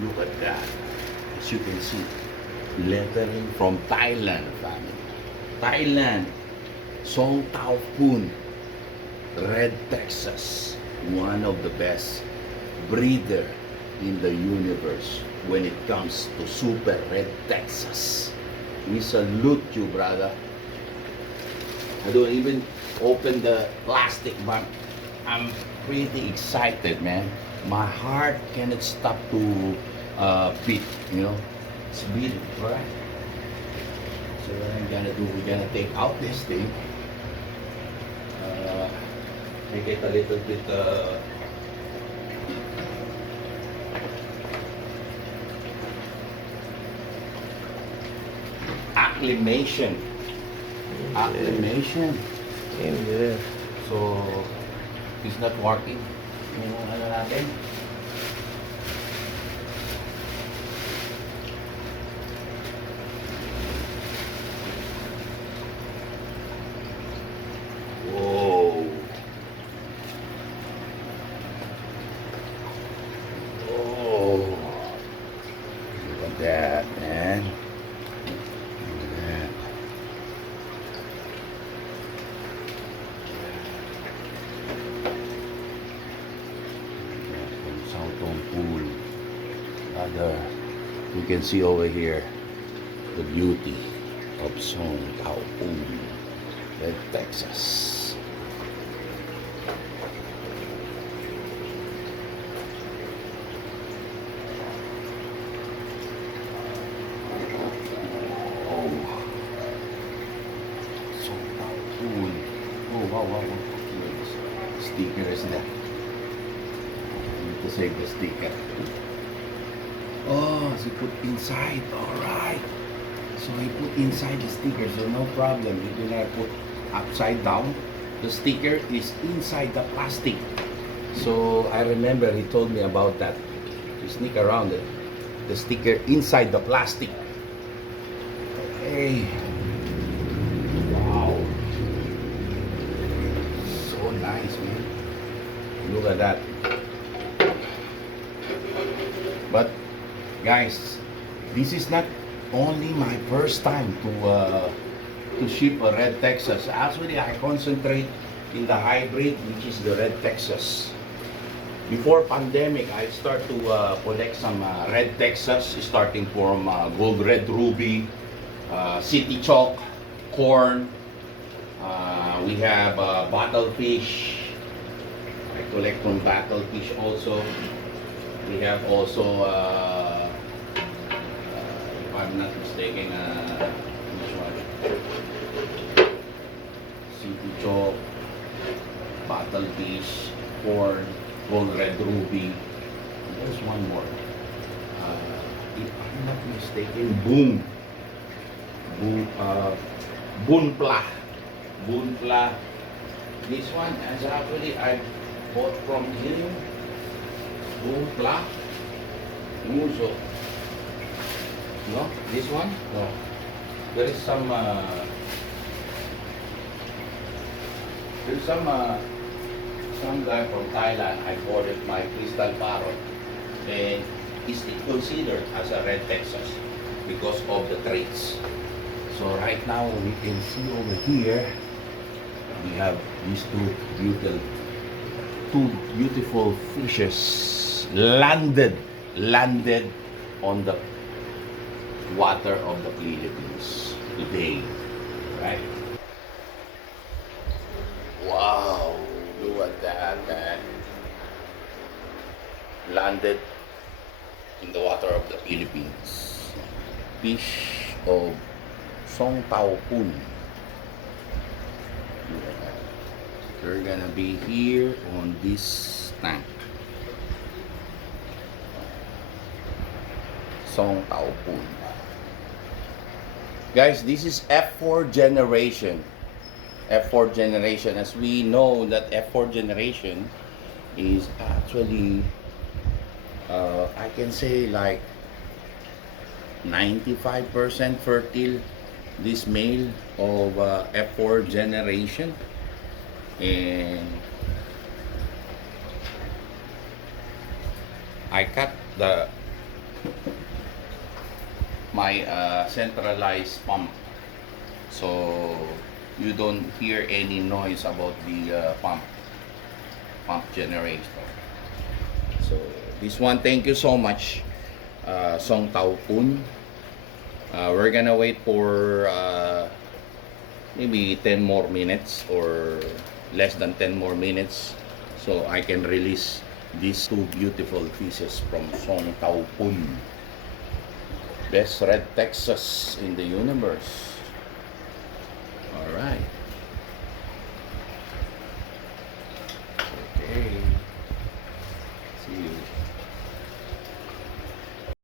Look at that. As you can see, lettering from Thailand, family. Thailand, Song Tao Poon, Red Texas, one of the best breeder in the universe when it comes to Super Red Texas. We salute you, brother. I don't even open the plastic, but I'm pretty excited, man. My heart cannot stop to beat, you know. It's beating, right? So what I'm gonna do, we're gonna take out this thing. Make it a little bit acclimation. Acclimation. In there. So, it's not working. Yung ano natin. Whoa. Oh. Look at that, man. Look at that. From Southern Pool. Other, you can see over here the beauty of Song Tao Pool, Red Texas. Oh, Song Tao Pool. Oh, wow, wow, wow. Sticker is there. I need to save the sticker. Oh, so put inside. Alright. So I put inside the sticker, so no problem. Even I put upside down, the sticker is inside the plastic. So I remember he told me about that. To sneak around it. The sticker inside the plastic. Okay. Wow. So nice, man. Look at that. But guys, this is not only my first time to ship a Red Texas. Actually, I concentrate in the hybrid, which is the Red Texas. Before pandemic, I start to collect some Red Texas, starting from Gold Red Ruby, City Chalk, Corn. We have Battlefish. I collect from Battlefish also. We have also if I'm not mistaken, which one? City Chalk, Battlefish, Corn, Gold Red Ruby. There's one more. If I'm not mistaken, Bunpla. Bunpla. This one is actually I bought from him. Bunpla. Muso. No, this one? No. There is some guy from Thailand. I bought it my Crystal Parrot, and is it considered as a Red Texas because of the traits. So right now we can see over here we have these two beautiful fishes landed on the water of the Philippines today, right? Wow, look at that, man. Landed in the water of the Philippines. Fish of Song Tao Poon. Look at that. They're gonna be here on this tank. Song Tao Poon. Guys, this is F4 generation. F4 generation. As we know that F4 generation is actually, I can say like 95% fertile. This male of F4 generation. And I cut the my centralized pump. So you don't hear any noise about the pump generator. So this one, thank you so much, Song Tao Pun. We're gonna wait for maybe 10 more minutes or less than 10 more minutes so I can release these two beautiful pieces from Song Tao Pun. Best red Texas in the universe. All right.